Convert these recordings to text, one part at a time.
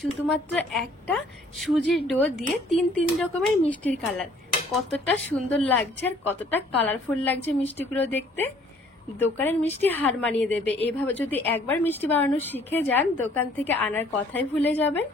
শুধুমাত্র একটা সুজির ডো দিয়ে তিন রকমের মিষ্টির কালার। কতটা সুন্দর লাগছে আর কতটা কালারফুল লাগছে মিষ্টিগুলো দেখতে। দোকানের মিষ্টি হার মানিয়ে দেবে। এইভাবে যদি একবার মিষ্টি বানানো শিখে যান, দোকান থেকে আনার কথাই ভুলে যাবেন।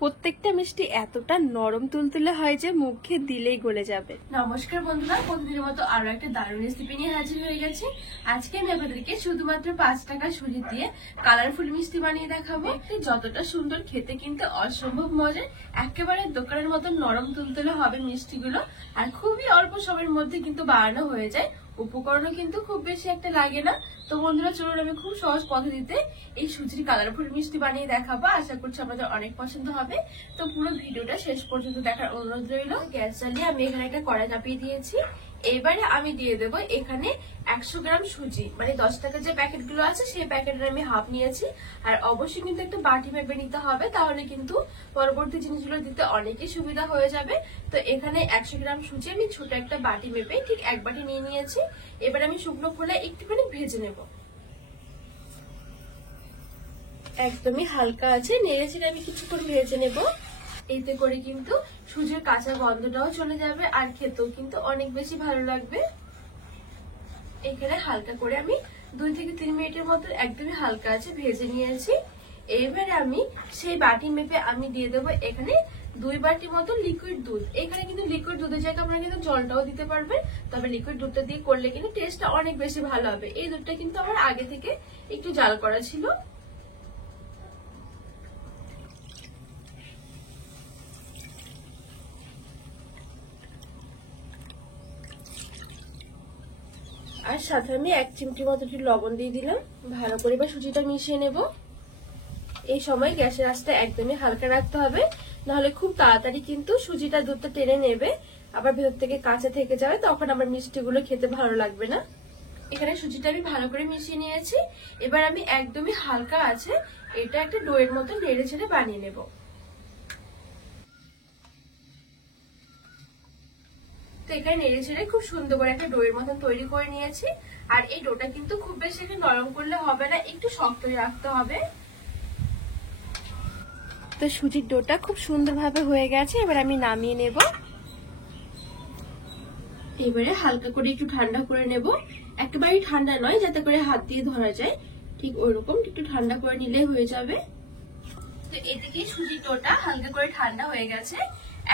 প্রত্যেকটা মিষ্টি এতটা নরম তুলতুলে হয় যে মুখে দিলেই গলে যাবে। নমস্কার বন্ধুরা, প্রতিদিনের মতো আরো একটা দারুণ রেসিপি নিয়ে হাজির হয়ে গেছি। আজকে আমি আপনাদেরকে শুধুমাত্র 5 টাকা সুজি দিয়ে কালারফুল মিষ্টি বানিয়ে দেখাবো। যতটা সুন্দর, খেতে কিন্তু অসম্ভব মজার। একেবারে দোকানের মতো নরম তুলতুলে হবে মিষ্টিগুলো, আর খুবই অল্প সময়ের মধ্যে কিন্তু বানানো হয়ে যায়। উপকরণও কিন্তু খুব বেশি একটা লাগে না। তো বন্ধুরা চলুন, আমি খুব সহজ পদ্ধতিতে এই সুজির কালারফুল মিষ্টি বানিয়ে দেখাবো। আশা করছি আপনাদের অনেক পছন্দ হবে। তো পুরো ভিডিওটা শেষ পর্যন্ত দেখার অনুরোধ রইল। গ্যাস জ্বালিয়ে আমি এখানে একটা কড়াই চাপিয়ে দিয়েছি। এবারে আমি দিয়ে দেবো এখানে 100 গ্রাম সুজি, মানে 10 টাকার যে প্যাকেটগুলো আছে সেই প্যাকেটের আমি হাফ নিয়েছি। আর অবশ্যই কিন্তু একটা বাটি মেপে নিতে হবে, তাহলে কিন্তু পরবর্তী জিনিসগুলো দিতে অনেকই সুবিধা হয়ে যাবে। তো এখানে 100 গ্রাম সুজি আমি ছোট একটা বাটি মেপে ঠিক 1 বাটি নিয়ে নিয়েছি। এবার আমি শুকনো খোলায় একটুখানি ভেজে নেব। একদমই হালকা আছে, নেড়ে চেড়ে আমি কিছুক্ষণ ভেজে নেব। এতে করে কিন্তু সুজির কাঁচা গন্ধটাও চলে যাবে আর খেতেও কিন্তু অনেক বেশি ভালো লাগবে। এখানে হালকা করে আমি 2 থেকে 3 মিনিটের মতো একদমই হালকা আছে ভেজে নিয়েছি। এবারে আমি সেই বাটি মেপে আমি দিয়ে দেবো এখানে 2 বাটি মতো লিকুইড দুধ। এখানে কিন্তু লিকুইড দুধের জায়গায় আপনারা কিন্তু জলটাও দিতে পারবেন, তবে লিকুইড দুধটা দিয়ে করলে কিন্তু টেস্টটা অনেক বেশি ভালো হবে। এই দুধটা কিন্তু আমার আগে থেকে একটু জাল করা ছিল। আর সাথে আমি 1 চিমটি মতো একটু লবণ দিয়ে দিলাম। ভালো করে এবার সুজিটা মিশিয়ে নেব। এই সময় গ্যাসের আঁচটা একদমই হালকা রাখতে হবে, নাহলে খুব তাড়াতাড়ি কিন্তু সুজিটা দুধটা টেনে নেবে, আবার ভেতর থেকে কাঁচা থেকে যাবে, তখন আমার মিষ্টিগুলো খেতে ভালো লাগবে না। এখানে সুজিটা আমি ভালো করে মিশিয়ে নিয়েছি। এবার আমি একদমই হালকা আছে এটা একটা ডোয়ের মতো নেড়ে ছেড়ে বানিয়ে নেব। তো এখানে নেড়ে ছেড়ে খুব সুন্দর করে একটা ডোয়ের মতন তৈরি করে নিয়েছি। আর এই ডোটা কিন্তু খুব বেশি একটু নরম করলে হবে না, একটু শক্তই রাখতে হবে। তো সুজির ডোটা খুব সুন্দরভাবে হয়ে গেছে, এবার আমি নামিয়ে নেব। এবারে হালকা করে একটু ঠান্ডা করে নেব। একেবারে ঠান্ডা নয়, যাতে করে হাত দিয়ে ধরা যায়, ঠিক ওইরকম একটু ঠান্ডা করে নিলে হয়ে যাবে। তো এদিকে সুজির ডোটা হালকা করে ঠান্ডা হয়ে গেছে।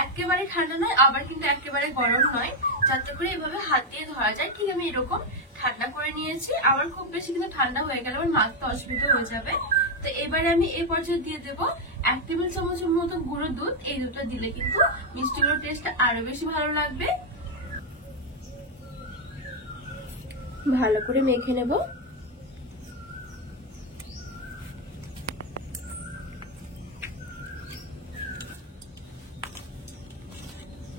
একেবারে ঠান্ডা নয়, আবার কিন্তু একেবারে গরম নয়, যাতে করে এভাবে হাত দিয়ে ধরা যায়, ঠিক আমি এরকম ঠান্ডা করে নিয়েছি। আবার খুব বেশি কিন্তু ঠান্ডা হয়ে গেলে আমার মাখতে অসুবিধা হয়ে যাবে। তো এবারে আমি এই পর্যায়ে দিয়ে দেবো 1 টেবিল চামচের মতো গুঁড়ো দুধ। এই দুধটা দিলে কিন্তু মিষ্টিগুলোর টেস্ট আরো বেশি ভালো লাগবে। ভালো করে মেখে নেব।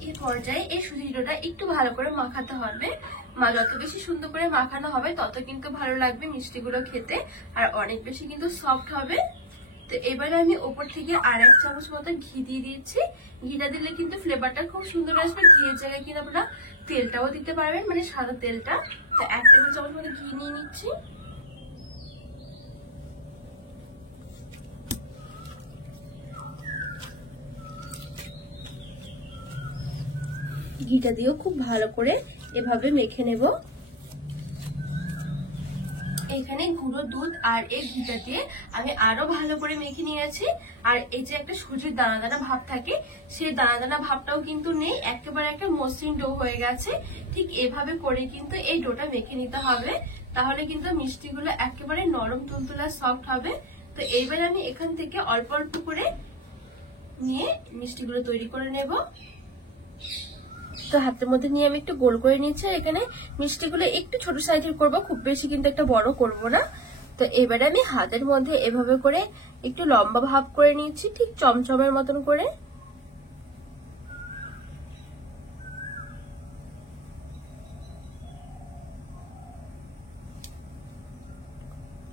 এই পর্যায়ে এই সুজির ডোটা একটু ভালো করে মাখাতে হবে। যত বেশি সুন্দর করে মাখানো হবে তত কিন্তু ভালো লাগবে মিষ্টিগুলো খেতে, আর অনেক বেশি কিন্তু সফট হবে। তো এবারে আমি ওপর থেকে আর 1 চামচ মতো ঘি দিয়ে দিচ্ছি। ঘিটা দিলে কিন্তু ফ্লেভারটা খুব সুন্দর আসবে। ঘিয়ের জায়গায় কিন্তু আপনারা তেলটাও দিতে পারবেন, মানে সাদা তেলটা। তো 1 টেবিল চামচ মতো ঘি নিয়ে নিচ্ছি। ঘিটা দিয়েও খুব ভালো করে এভাবে মেখে নেব। এখানে গুঁড়ো দুধ আর এই ঘিটা দিয়ে আমি আরো ভালো করে মেখে নিয়েছি। আর এই যে একটা সুজির দানা দানা ভাব থাকে, সেই দানা দানা ভাবটাও কিন্তু নেই, একেবারে একটা মসৃণ ডো হয়ে গেছে। ঠিক এভাবে করে কিন্তু এই ডোটা মেখে নিতে হবে, তাহলে কিন্তু মিষ্টিগুলো একেবারে নরম তুলতুলা সফট হবে। তো এইবারে আমি এখান থেকে অল্প অল্প করে নিয়ে মিষ্টিগুলো তৈরি করে নেব। তো হাতের মধ্যে নিয়ে আমি একটু গোল করে নিচ্ছি। এখানে মিষ্টিগুলো একটু ছোট সাইজের করব, খুব বেশি কিন্তু একটা বড় করব না। তো এবারে আমি হাতের মধ্যে এভাবে করে একটু লম্বা ভাব করে নিচ্ছি, ঠিক চমচমের মতন করে।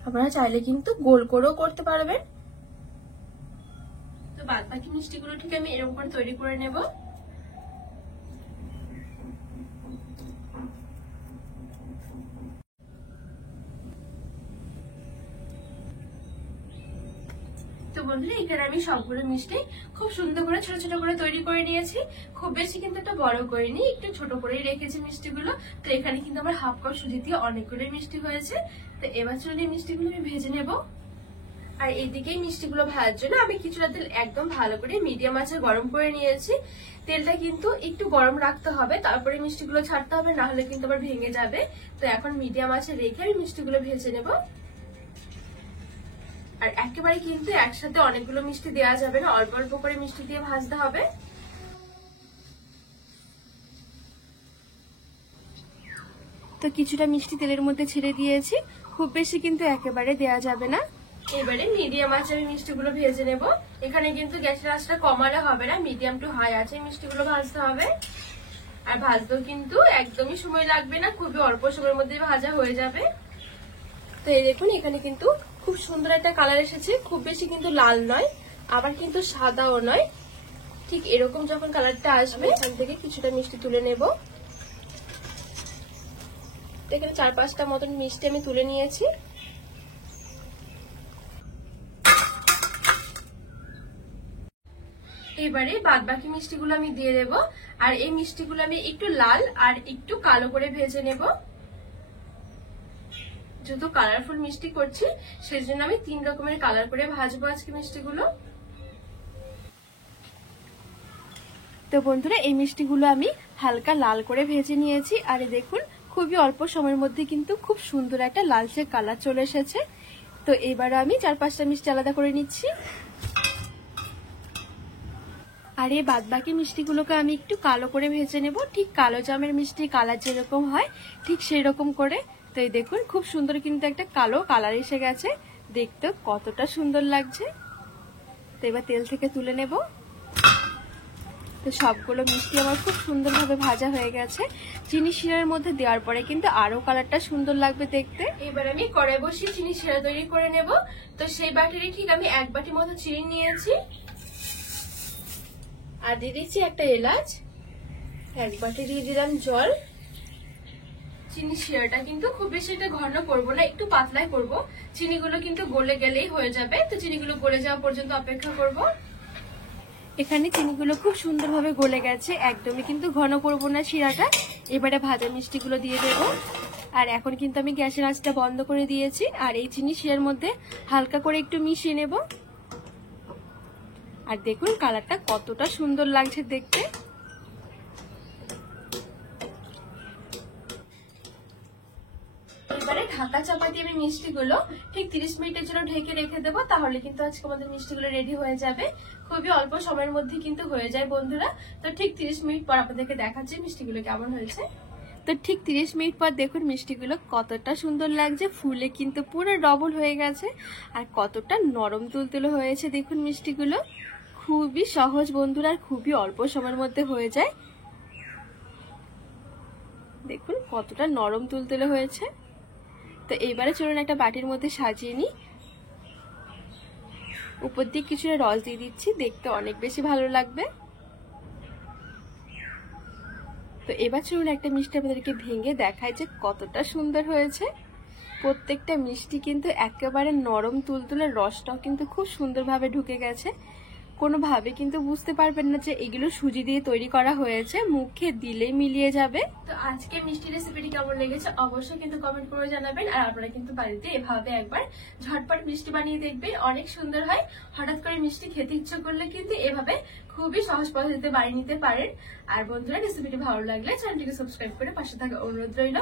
আপনারা চাইলে কিন্তু গোল করেও করতে পারবেন। তো বাদ বাকি মিষ্টিগুলো ঠিক আমি এরকম করে তৈরি করে নেব। তো বন্ধুরা, এই এখানে আমি সবগুলো মিষ্টি খুব সুন্দর করে ছোট ছোট করে তৈরি করে নিয়েছি। খুব বেশি কিন্তু একটা বড় করিনি, একটু ছোট করেই রেখেছি মিষ্টিগুলো। তো এখানে কিন্তু আমার হাফ কাপ সুজি দিয়ে অনেকগুলো মিষ্টি হয়েছে। তো এবার চলুন এই মিষ্টিগুলো আমি ভেজে নেব। আর এইদিকে মিষ্টিগুলো ভাজার জন্য আমি কিছুটা তেল একদম ভালো করে মিডিয়াম আঁচে গরম করে নিয়েছি। তেলটা কিন্তু একটু গরম রাখতে হবে, তারপরে মিষ্টিগুলো ছাড়তে হবে, না হলে কিন্তু আবার ভেঙে যাবে। তো এখন মিডিয়াম আঁচে রেখে আমি মিষ্টিগুলো ভেজে নেব। আর একেবারে কিন্তু একসাথে অনেকগুলো মিষ্টি দেওয়া যাবে না, অল্প অল্প করে মিষ্টি দিয়ে ভাজতে হবে। তো কিছুটা মিষ্টি তেলের মধ্যে ছেড়ে দিয়েছি, খুব বেশি কিন্তু একেবারে দেওয়া যাবে না। এবারে মিডিয়াম আঁচে আমি মিষ্টিগুলো ভেজে নেব। এখানে কিন্তু গ্যাসের আঁচটা কমালে হবে না, মিডিয়াম টু হাই আঁচে মিষ্টিগুলো ভাজতে হবে। আর ভাজতেও কিন্তু একদমই সময় লাগবে না, খুবই অল্প সময়ের মধ্যে ভাজা হয়ে যাবে। তো এই দেখুন এখানে কিন্তু খুব সুন্দর একটা কালার এসেছে, খুব বেশি কিন্তু লাল নয়, আবার কিন্তু সাদাও নয়। ঠিক এরকম যখন কালারটা আসবে এখান থেকে কিছুটা মিষ্টি তুলে নেব। এখানে 4-5টা মতন মিষ্টি আমি তুলে নিয়েছি। এবারে বাদ বাকি মিষ্টিগুলো আমি দিয়ে দেব। আর এই মিষ্টিগুলো আমি একটু লাল আর একটু কালো করে ভেজে নেব। যেহেতু কালারফুল মিষ্টি করছি সেই জন্য আমি 3 রকমের কালার করে ভাজবো আজকে মিষ্টিগুলো। তো বন্ধুরা এই মিষ্টিগুলো আমি হালকা লাল করে ভেজে নিয়েছি। আর দেখুন খুবই অল্প সময়ের মধ্যে কিন্তু খুব সুন্দর একটা লালচে কালার চলে এসেছে। তো এবারে আমি 4-5টা মিষ্টি আলাদা করে নিচ্ছি। আর এই বাদ বাকি মিষ্টিগুলোকে আমি একটু কালো করে ভেজে নেব, ঠিক কালো জামের মিষ্টি কালার যেরকম হয় ঠিক সেই রকম করে। তো এই দেখুন খুব সুন্দর কিন্তু একটা কালো কালার এসে গেছে, দেখতে কতটা সুন্দর লাগছে। তো এবার তেল থেকে তুলে নেব। তো সবগুলো মিষ্টি আমার খুব সুন্দরভাবে ভাজা হয়ে গেছে। চিনি শিরার মধ্যে দেওয়ার পরে কিন্তু আরো কালারটা সুন্দর লাগবে দেখতে। এবার আমি কড়াই বসিয়ে চিনি শিরা তৈরি করে নেব। তো সেই বাটিরে ঠিক আমি 1 বাটি মতো চিনি নিয়েছি। আর দিয়ে দিচ্ছি একটা এলাচ, 1 বাটি দিয়ে দিলাম জল। চিনি শিরাটা কিন্তু খুব বেশি এটা ঘন করবো না, একটু পাতলাই করব। চিনিগুলো কিন্তু গলে গেলেই হয়ে যাবে। তো চিনিগুলো গলে যাওয়া পর্যন্ত অপেক্ষা করব। এখানে চিনিগুলো খুব সুন্দরভাবে গলে গেছে, একদমই কিন্তু ঘন করব না শিরাটা। এবারে ভাজা মিষ্টিগুলো দিয়ে দেব। আর এখন কিন্তু আমি গ্যাসের আঁচটা বন্ধ করে দিয়েছি। আর এই চিনি শিরার মধ্যে হালকা করে একটু মিশিয়ে নেব। আর দেখুন কালারটা কতটা সুন্দর লাগছে দেখতে। এবারে ঢাকা চাপা দিয়ে আমি মিষ্টিগুলো ঠিক 30 মিনিটের জন্য ঢেকে রেখে দেবো, তাহলে কিন্তু আজকে আমাদের মিষ্টিগুলো রেডি হয়ে যাবে। খুবই অল্প সময়ের মধ্যে কিন্তু হয়ে যায় বন্ধুরা। তো ঠিক 30 মিনিট পর আপনাদেরকে দেখাচ্ছি মিষ্টিগুলো কেমন হয়েছে। তো ঠিক 30 মিনিট পর দেখুন মিষ্টিগুলো কতটা সুন্দর লাগছে, ফুলে কিন্তু পুরো ডবল হয়ে গেছে। আর কতটা নরম তুলতুলে হয়েছে দেখুন মিষ্টিগুলো। খুবই সহজ বন্ধুরা, আর খুবই অল্প সময়ের মধ্যে হয়ে যায়। দেখুন কতটা নরম তুলতুলে হয়েছে। তো এইবারে চলুন একটা বাটির মধ্যে সাজিয়ে নিই। উপর দিয়ে কিছুটা রস দিয়ে দিচ্ছি, দেখতে অনেক বেশি ভালো লাগবে। তো এবার চলুন একটা মিষ্টি আপনাদেরকে ভেঙে দেখায় যে কতটা সুন্দর হয়েছে। প্রত্যেকটা মিষ্টি কিন্তু একেবারে নরম তুলতুলে, রসটাও কিন্তু খুব সুন্দরভাবে ঢুকে গেছে। কোনোভাবে কিন্তু বুঝতে পারবেন না যে এগুলো সুজি দিয়ে তৈরি করা হয়েছে, মুখে দিলেই মিলিয়ে যাবে। তো আজকে মিষ্টি রেসিপিটি কেমন লেগেছে অবশ্যই কিন্তু কমেন্ট করে জানাবেন। আর আপনারা কিন্তু বাড়িতে এভাবে একবার ঝটপট মিষ্টি বানিয়ে দেখবেন, অনেক সুন্দর হয়। হঠাৎ করে মিষ্টি খেতে ইচ্ছে করলে কিন্তু এভাবে খুবই সহজ পদ্ধতিতে বানিয়ে নিতে পারেন। আর বন্ধুরা রেসিপিটি ভালো লাগলে চ্যানেলটিকে সাবস্ক্রাইব করে পাশে থাকা অনুরোধ রইল।